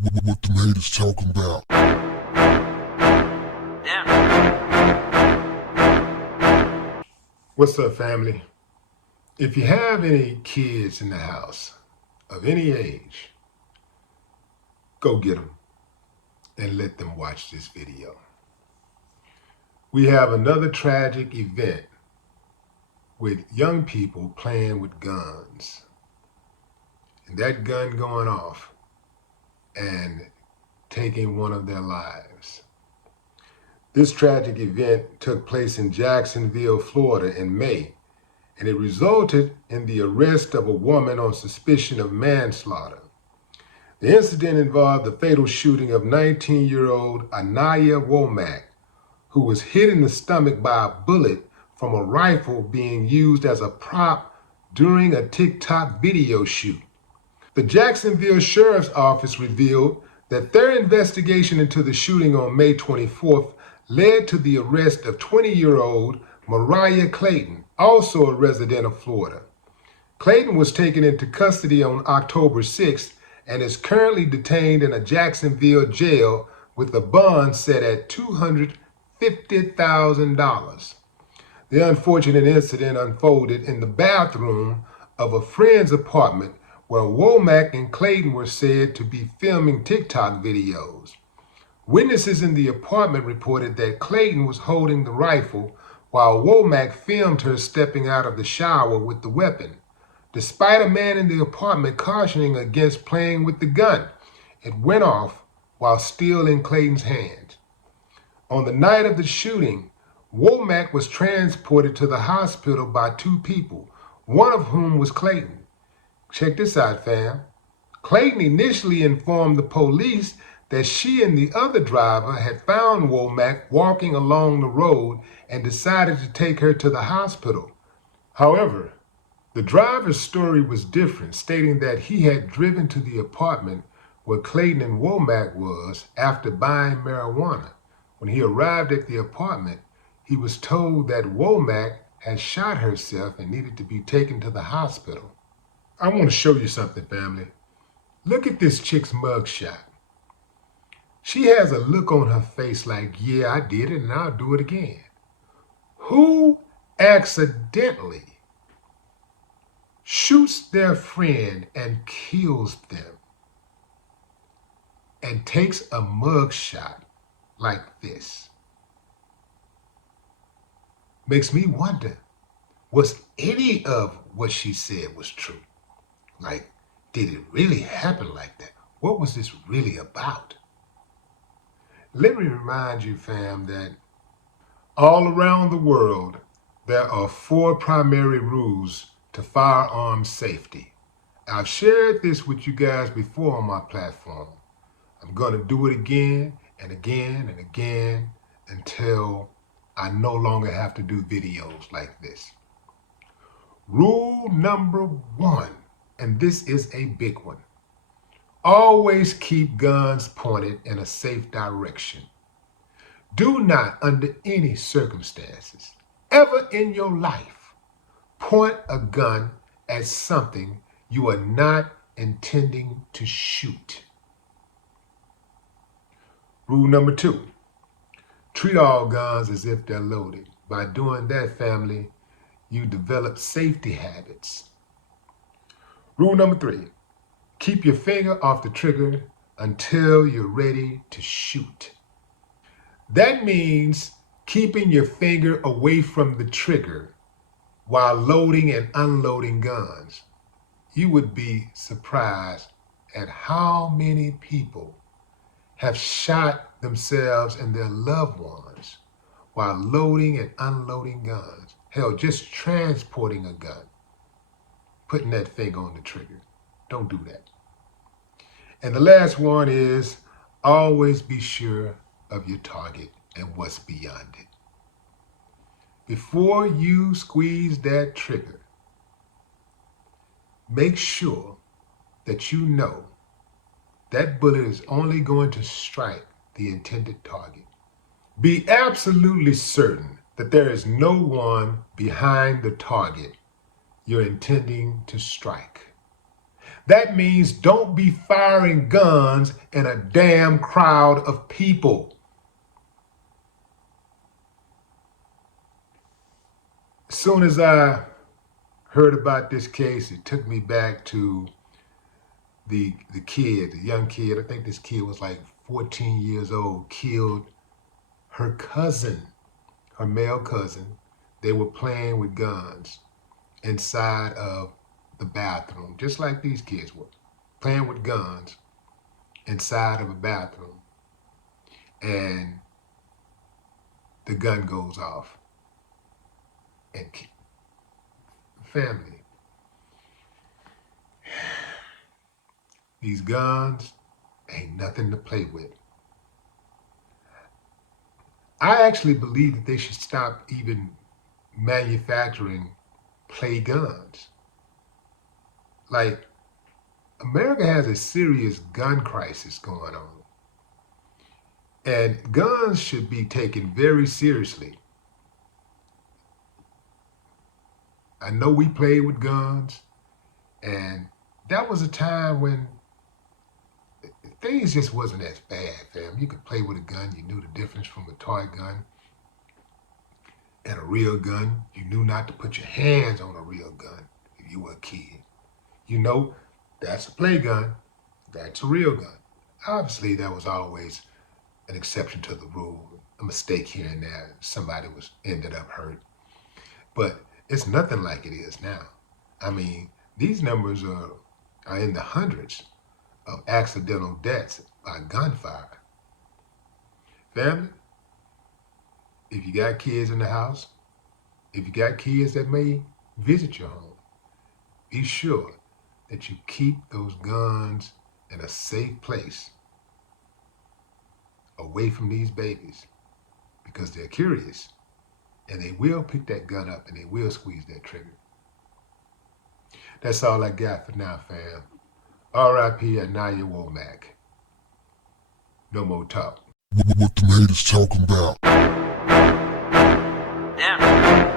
What the haters talking about? What's up, family? If you have any kids in the house of any age, go get them and let them watch this video. We have another tragic event with young people playing with guns, and that gun going off and taking one of their lives. This tragic event took place in Jacksonville, Florida in May, and it resulted in the arrest of a woman on suspicion of manslaughter. The incident involved the fatal shooting of 19-year-old Anaya Womack, who was hit in the stomach by a bullet from a rifle being used as a prop during a TikTok video shoot. The Jacksonville Sheriff's Office revealed that their investigation into the shooting on May 24th led to the arrest of 20-year-old Mariah Clayton, also a resident of Florida. Clayton was taken into custody on October 6th and is currently detained in a Jacksonville jail with a bond set at $250,000. The unfortunate incident unfolded in the bathroom of a friend's apartment where Womack and Clayton were said to be filming TikTok videos. Witnesses in the apartment reported that Clayton was holding the rifle while Womack filmed her stepping out of the shower with the weapon. Despite a man in the apartment cautioning against playing with the gun, it went off while still in Clayton's hands. On the night of the shooting, Womack was transported to the hospital by two people, one of whom was Clayton. Check this out, fam. Clayton initially informed the police that she and the other driver had found Womack walking along the road and decided to take her to the hospital. However, the driver's story was different, stating that he had driven to the apartment where Clayton and Womack was after buying marijuana. When he arrived at the apartment, he was told that Womack had shot herself and needed to be taken to the hospital. I want to show you something, family. Look at this chick's mugshot. She has a look on her face like, yeah, I did it and I'll do it again. Who accidentally shoots their friend and kills them and takes a mugshot like this? Makes me wonder, was any of what she said was true? Like, did it really happen like that? What was this really about? Let me remind you, fam, that all around the world, there are 4 primary rules to firearms safety. I've shared this with you guys before on my platform. I'm going to do it again and again and again until I no longer have to do videos like this. Rule number 1, and this is a big one. Always keep guns pointed in a safe direction. Do not, under any circumstances, ever in your life, point a gun at something you are not intending to shoot. Rule number 2, treat all guns as if they're loaded. By doing that, family, you develop safety habits. Rule number 3, keep your finger off the trigger until you're ready to shoot. That means keeping your finger away from the trigger while loading and unloading guns. You would be surprised at how many people have shot themselves and their loved ones while loading and unloading guns. Hell, just transporting a gun, putting that finger on the trigger. Don't do that. And the last one is always be sure of your target and what's beyond it. Before you squeeze that trigger, make sure that you know that bullet is only going to strike the intended target. Be absolutely certain that there is no one behind the target you're intending to strike. That means don't be firing guns in a damn crowd of people. As soon as I heard about this case, it took me back to the young kid. I think this kid was like 14 years old, killed her cousin, her male cousin. They were playing with guns inside of the bathroom, just like these kids were, playing with guns inside of a bathroom. And the gun goes off. And family, these guns ain't nothing to play with. I actually believe that they should stop even manufacturing play guns. Like, America has a serious gun crisis going on. And guns should be taken very seriously. I know we played with guns, and that was a time when things just wasn't as bad, fam. You could play with a gun. You knew the difference from a toy gun and a real gun. You knew not to put your hands on a real gun if you were a kid. You know, that's a play gun. That's a real gun. Obviously, that was always an exception to the rule. A mistake here and there. Somebody ended up hurt. But it's nothing like it is now. I mean, these numbers are in the hundreds of accidental deaths by gunfire. Family, if you got kids in the house, if you got kids that may visit your home, be sure that you keep those guns in a safe place away from these babies, because they're curious and they will pick that gun up and they will squeeze that trigger. That's all I got for now, fam. R.I.P. Anaya Womack. No more talk. What the haters talking about? Damn.